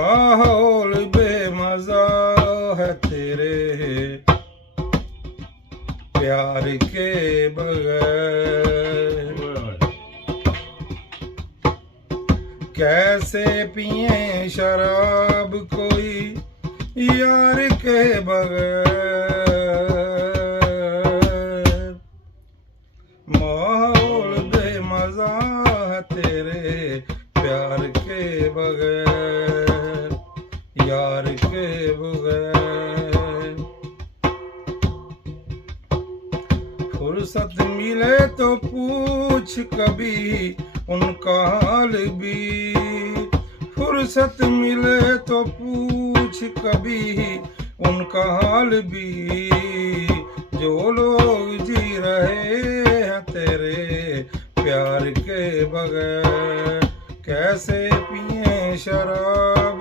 माहौल बेमजा है तेरे प्यार के बगैर। कैसे पिए शराब कोई यार के बगैर। माहौल बेमजा है तेरे प्यार के बगैर, यार के बगैर। फुर्सत मिले तो पूछ कभी उनका हाल भी। फुर्सत मिले तो पूछ कभी उनका हाल भी। जो लोग जी रहे हैं तेरे प्यार के बगैर। कैसे पिए शराब